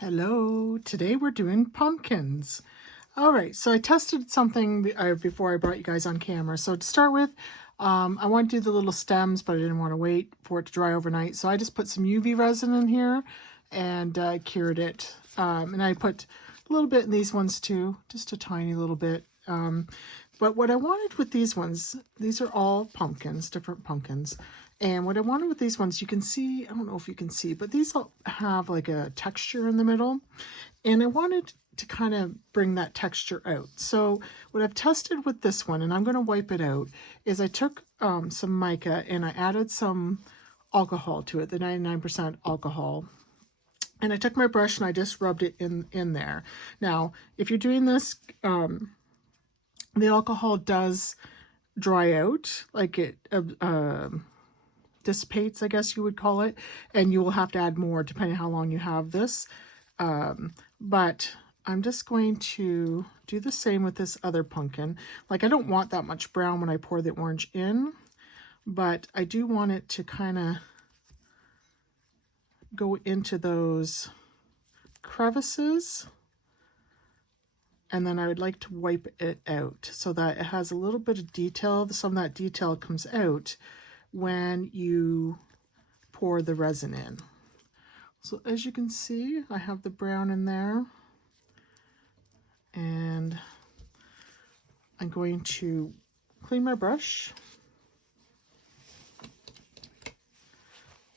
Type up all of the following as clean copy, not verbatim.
Hello, today we're doing pumpkins. All right, so I tested something before I brought you guys on camera. So to start with, I want to do the little stems, but I didn't want to wait for it to dry overnight. So I just put some UV resin in here and cured it. And I put a little bit in these ones too, just a tiny little bit. But what I wanted with these ones, these are all pumpkins, different pumpkins. And what I wanted with these ones, you can see, I don't know if you can see, but these all have like a texture in the middle. And I wanted to kind of bring that texture out. So what I've tested with this one, and I'm going to wipe it out, is I took some mica and I added some alcohol to it, the 99% alcohol. And I took my brush and I just rubbed it in there. Now, if you're doing this, the alcohol does dry out, like it dissipates, I guess you would call it, and you will have to add more depending how long you have this. But I'm just going to do the same with this other pumpkin. Like, I don't want that much brown when I pour the orange in, but I do want it to kind of go into those crevices. And then I would like to wipe it out so that it has a little bit of detail. Some of that detail comes out when you pour the resin in. So as you can see, I have the brown in there. And I'm going to clean my brush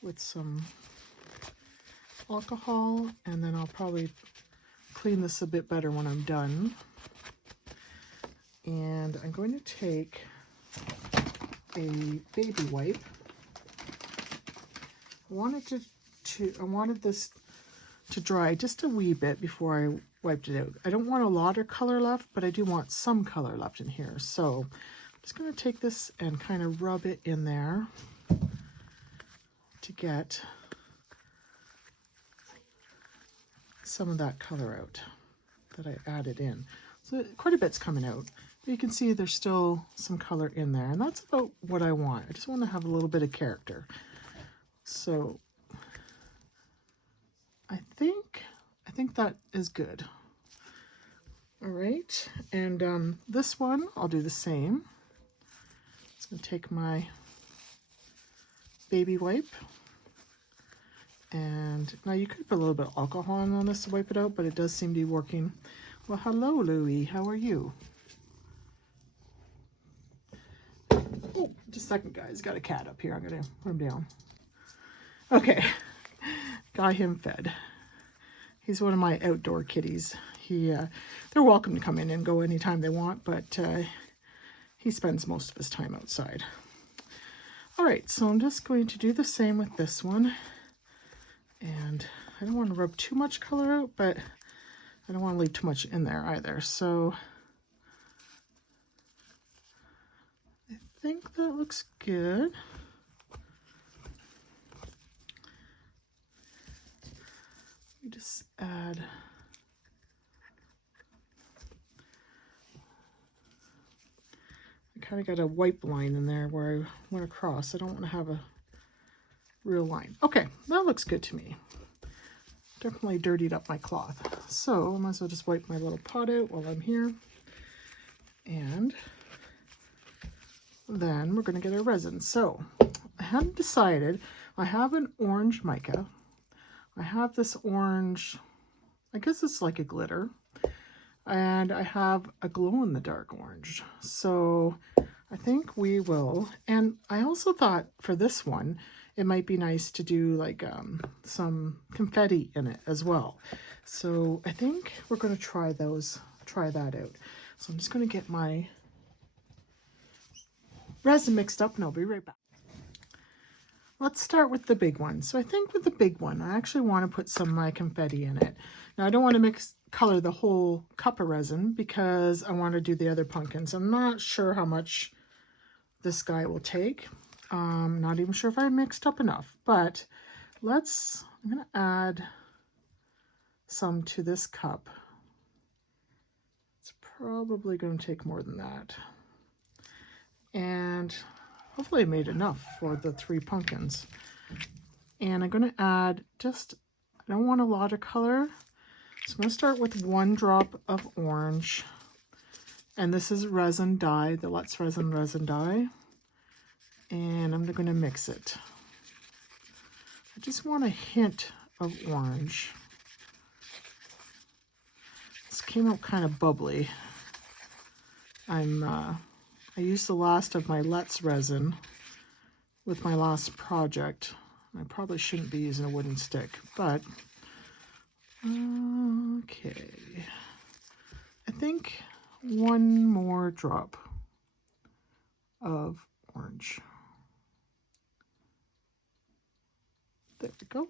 with some alcohol, and then I'll probably clean this a bit better when I'm done. And I'm going to take a baby wipe. I wanted this to dry just a wee bit before I wiped it out. I don't want a lot of color left, but I do want some color left in here. So I'm just going to take this and kind of rub it in there to get some of that color out that I added in. So quite a bit's coming out. But you can see there's still some color in there, and that's about what I want. I just want to have a little bit of character. So I think that is good. All right, and this one I'll do the same. Just gonna take my baby wipe, and now you could put a little bit of alcohol on this to wipe it out, but it does seem to be working. Well, hello, Louie. How are you? Oh, just a second, guys. Got a cat up here. I'm gonna put him down. Okay, got him fed. He's one of my outdoor kitties. They're welcome to come in and go anytime they want, but he spends most of his time outside. All right, so I'm just going to do the same with this one. And I don't want to rub too much color out, but I don't want to leave too much in there either. So I think that looks good. We just add I kind of got a wipe line in there where I went across. I don't want to have a real line. Okay, that looks good to me. Definitely dirtied up my cloth. So I might as well just wipe my little pot out while I'm here. And then we're going to get our resin. So I haven't decided. I have an orange mica. I have this orange, I guess it's like a glitter. And I have a glow-in-the-dark orange. So I think we will. And I also thought for this one, it might be nice to do like some confetti in it as well. So I think we're going to try that out. So I'm just going to get my resin mixed up and I'll be right back. Let's start with the big one. So I think with the big one, I actually want to put some of my confetti in it. Now I don't want to color the whole cup of resin because I want to do the other pumpkins. I'm not sure how much this guy will take. Not even sure if I mixed up enough, but I'm going to add some to this cup. It's probably going to take more than that. And hopefully I made enough for the 3 pumpkins. And I'm going to add I don't want a lot of color. So I'm going to start with 1 drop of orange. And this is resin dye, the Let's Resin dye. And I'm going to mix it. I just want a hint of orange. This came out kind of bubbly. I used the last of my Let's Resin with my last project. I probably shouldn't be using a wooden stick, but okay. I think 1 more drop of orange. There we go.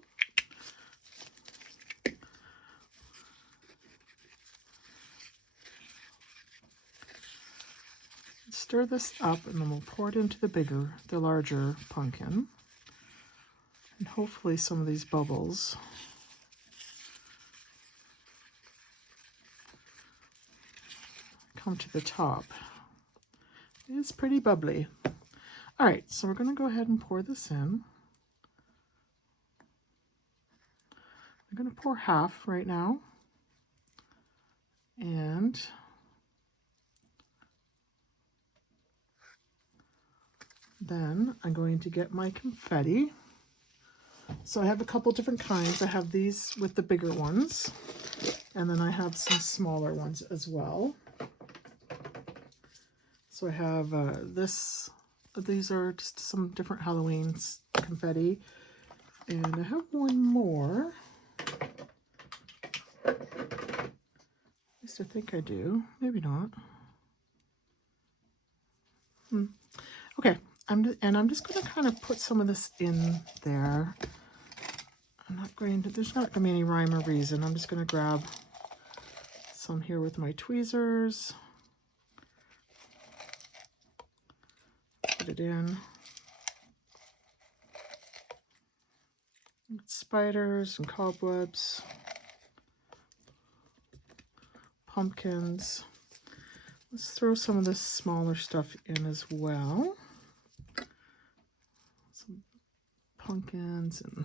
Stir this up and then we'll pour it into the larger pumpkin. And hopefully some of these bubbles come to the top. It is pretty bubbly. All right, so we're going to go ahead and pour this in. I'm going to pour half right now. And then I'm going to get my confetti. So I have a couple different kinds. I have these with the bigger ones, and then I have some smaller ones as well. So I have these are just some different Halloween confetti, and I have one more. At least I think I do, maybe not. Okay, I'm just going to kind of put some of this in there. There's not going to be any rhyme or reason. I'm just going to grab some here with my tweezers. Put it in. Spiders and cobwebs. Pumpkins. Let's throw some of this smaller stuff in as well. Some pumpkins and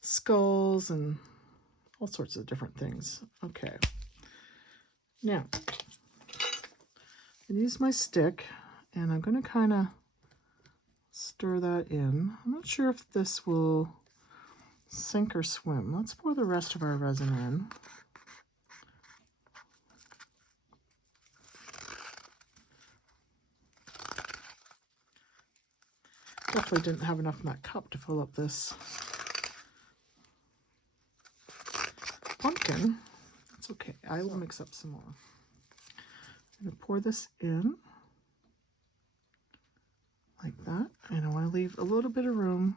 skulls and all sorts of different things. Okay. Now, I use my stick and I'm going to kind of stir that in. I'm not sure if this will sink or swim. Let's pour the rest of our resin in. Definitely didn't have enough in that cup to fill up this pumpkin. That's okay. I will mix up some more. I'm going to pour this in like that. And I want to leave a little bit of room.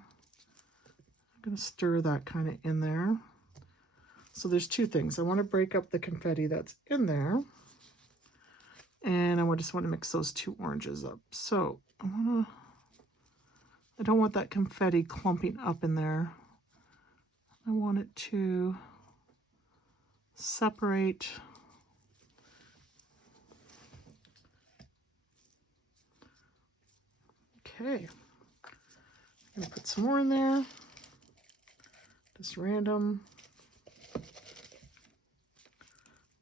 I'm going to stir that kind of in there. So there's 2 things. I want to break up the confetti that's in there. And I just want to mix those 2 oranges up. So I don't want that confetti clumping up in there. I want it to separate. Okay. I'm going to put some more in there. Just random.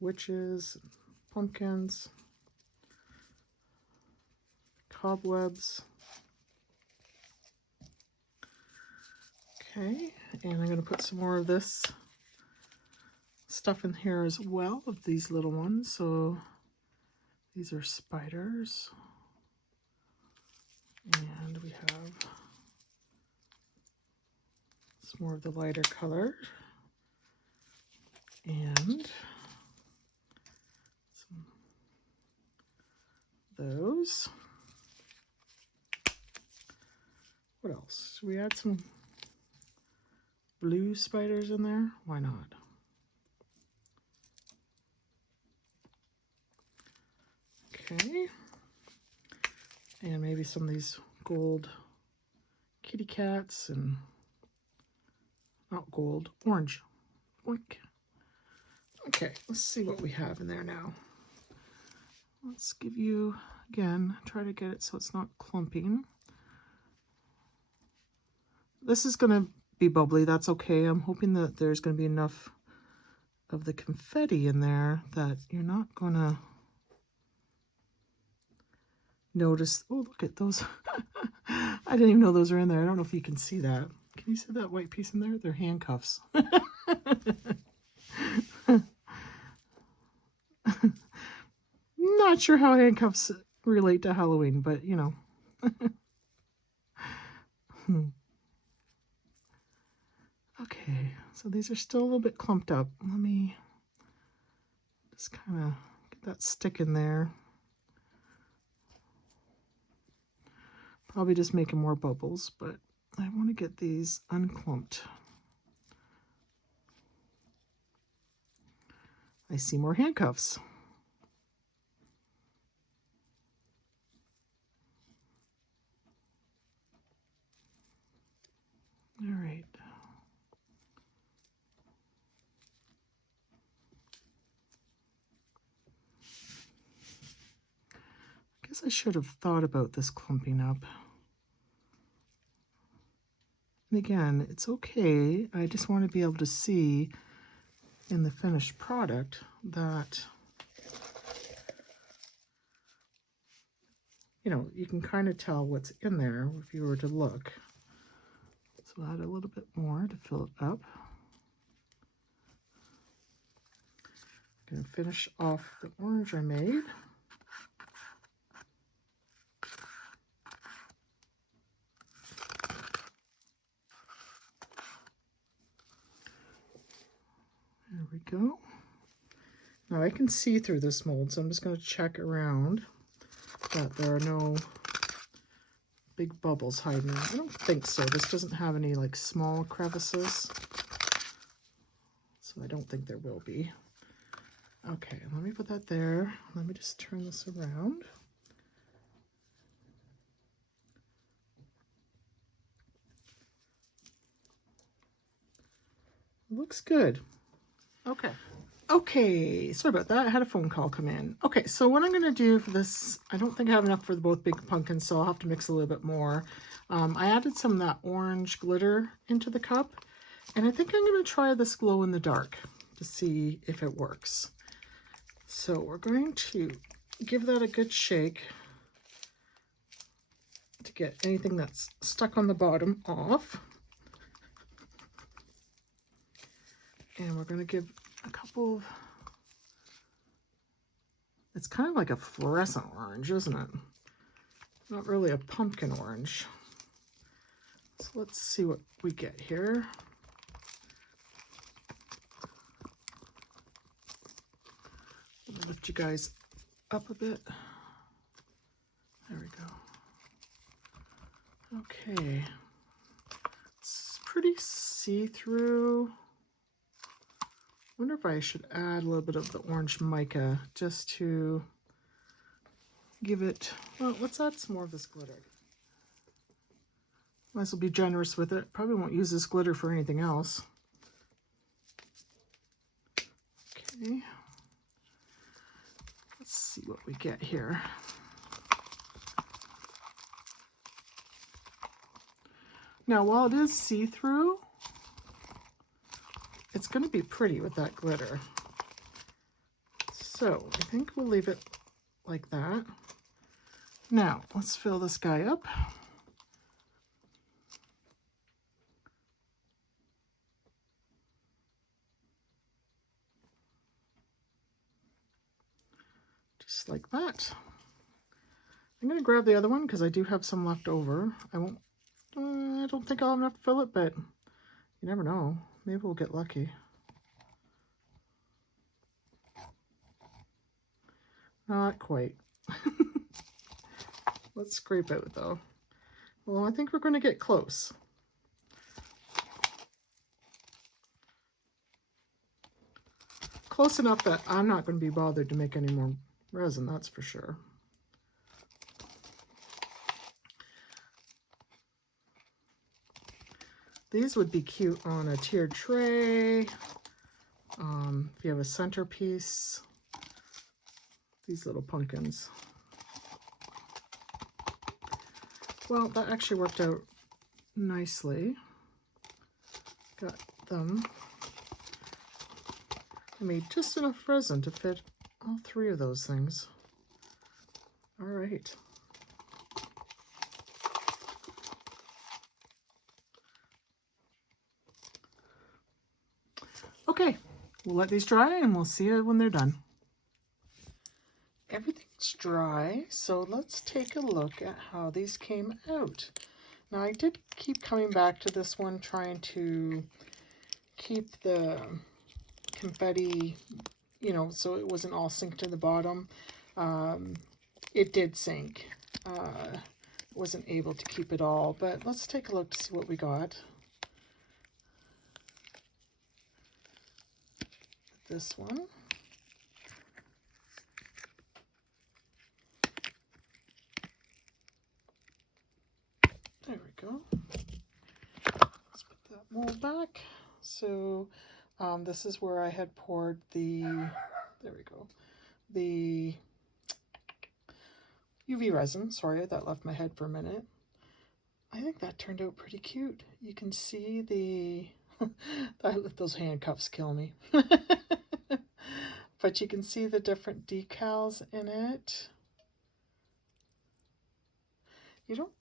Witches, pumpkins, cobwebs. Okay, and I'm going to put some more of this stuff in here as well, of these little ones. So these are spiders. And we have some more of the lighter color. And some of those. What else? Should we add some blue spiders in there? Why not? Okay. And maybe some of these gold kitty cats and not gold, orange. Oink. Okay, let's see what we have in there now. Let's give you, again, try to get it so it's not clumping. This is going to be bubbly. That's okay. I'm hoping that there's going to be enough of the confetti in there that you're not going to notice. Oh, look at those. I didn't even know those are in there. I don't know if you can see that. Can you see that white piece in there? They're handcuffs. Not sure how handcuffs relate to Halloween, but you know. Okay, so these are still a little bit clumped up. Let me just kind of get that stick in there. Probably just making more bubbles, but I want to get these unclumped. I see more handcuffs. All right. I guess I should have thought about this clumping up. And again, it's okay. I just want to be able to see in the finished product that, you know, you can kind of tell what's in there if you were to look. So add a little bit more to fill it up. I'm going to finish off the orange I made. There we go. Now I can see through this mold, so I'm just going to check around that there are no big bubbles hiding. I don't think so. This doesn't have any like small crevices, so I don't think there will be. Okay, let me put that there. Let me just turn this around. Looks good. Okay. Okay, sorry about that. I had a phone call come in. Okay, so what I'm going to do for this, I don't think I have enough for both big pumpkins, so I'll have to mix a little bit more. I added some of that orange glitter into the cup, and I think I'm going to try this glow in the dark to see if it works. So we're going to give that a good shake to get anything that's stuck on the bottom off. And we're going to give a couple of, it's kind of like a fluorescent orange, isn't it? Not really a pumpkin orange. So let's see what we get here. Let me lift you guys up a bit. There we go. Okay. It's pretty see-through. Wonder if I should add a little bit of the orange mica just to give it, well, let's add some more of this glitter. Might as well be generous with it. Probably won't use this glitter for anything else. Okay. Let's see what we get here. Now, while it is see-through, it's going to be pretty with that glitter. So I think we'll leave it like that. Now, let's fill this guy up. Just like that. I'm going to grab the other one because I do have some left over. I don't think I'll have enough to fill it, but you never know. Maybe we'll get lucky. Not quite. Let's scrape it though. Well, I think we're going to get close. Close enough that I'm not going to be bothered to make any more resin, that's for sure. These would be cute on a tiered tray. If you have a centerpiece, these little pumpkins. Well, that actually worked out nicely. Got them. I made just enough resin to fit all three of those things. All right. Okay, we'll let these dry and we'll see you when they're done. Everything's dry, so let's take a look at how these came out. Now I did keep coming back to this one, trying to keep the confetti, you know, so it wasn't all sink to the bottom. It did sink. Wasn't able to keep it all, but let's take a look to see what we got. This one. There we go. Let's put that mold back. So this is where I had poured the, there we go, the UV resin. Sorry, that left my head for a minute. I think that turned out pretty cute. You can see the, those handcuffs kill me. But you can see the different decals in it. You don't,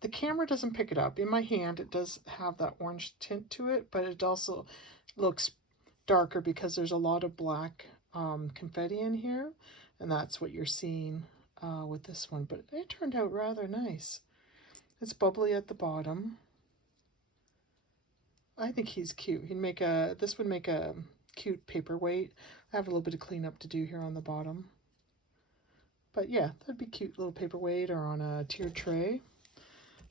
the camera doesn't pick it up. In my hand, it does have that orange tint to it, but it also looks darker because there's a lot of black confetti in here, and that's what you're seeing with this one. But it turned out rather nice. It's bubbly at the bottom. I think he's cute. He'd make a, this would make a cute paperweight. I have a little bit of cleanup to do here on the bottom. But yeah, that'd be cute little paperweight or on a tiered tray.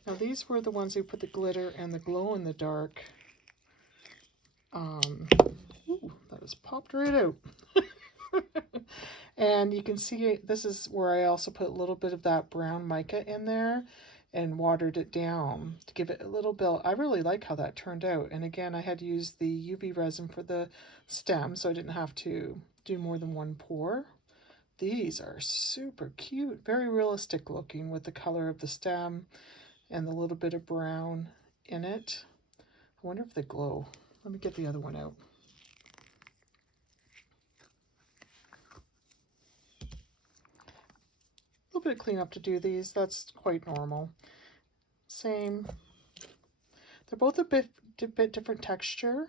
Now these were the ones who put the glitter and the glow in the dark. Ooh, that just popped right out. And you can see this is where I also put a little bit of that brown mica in there and watered it down to give it a little bit. I really like how that turned out. And again, I had to use the UV resin for the stem, so I didn't have to do more than one pour. These are super cute, very realistic looking with the color of the stem and the little bit of brown in it. I wonder if they glow. Let me get the other one out. A little bit of cleanup to do these. That's quite normal. Same. They're both a bit different texture,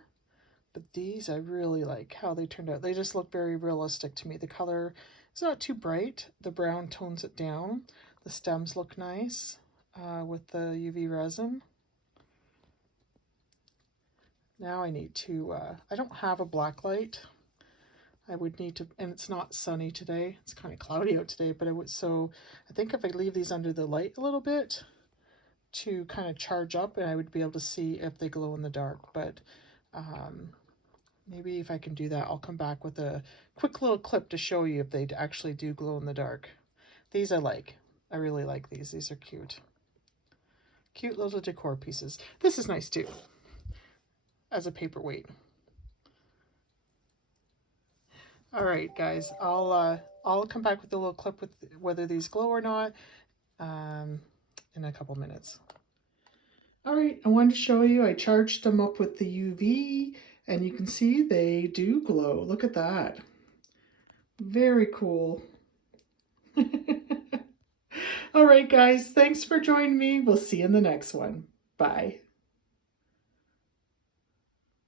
but these I really like how they turned out. They just look very realistic to me. The color is not too bright. The brown tones it down. The stems look nice with the UV resin. Now I need to, I don't have a black light. I would need to, and it's not sunny today. It's kind of cloudy out today, but so I think if I leave these under the light a little bit to kind of charge up, and I would be able to see if they glow in the dark. But maybe if I can do that, I'll come back with a quick little clip to show you if they actually do glow in the dark. These I like. I really like these. These are cute. Cute little decor pieces. This is nice too, as a paperweight. All right, guys, I'll come back with a little clip with whether these glow or not in a couple minutes. All right, I wanted to show you, I charged them up with the UV, and you can see they do glow. Look at that. Very cool. All right, guys, thanks for joining me. We'll see you in the next one. Bye.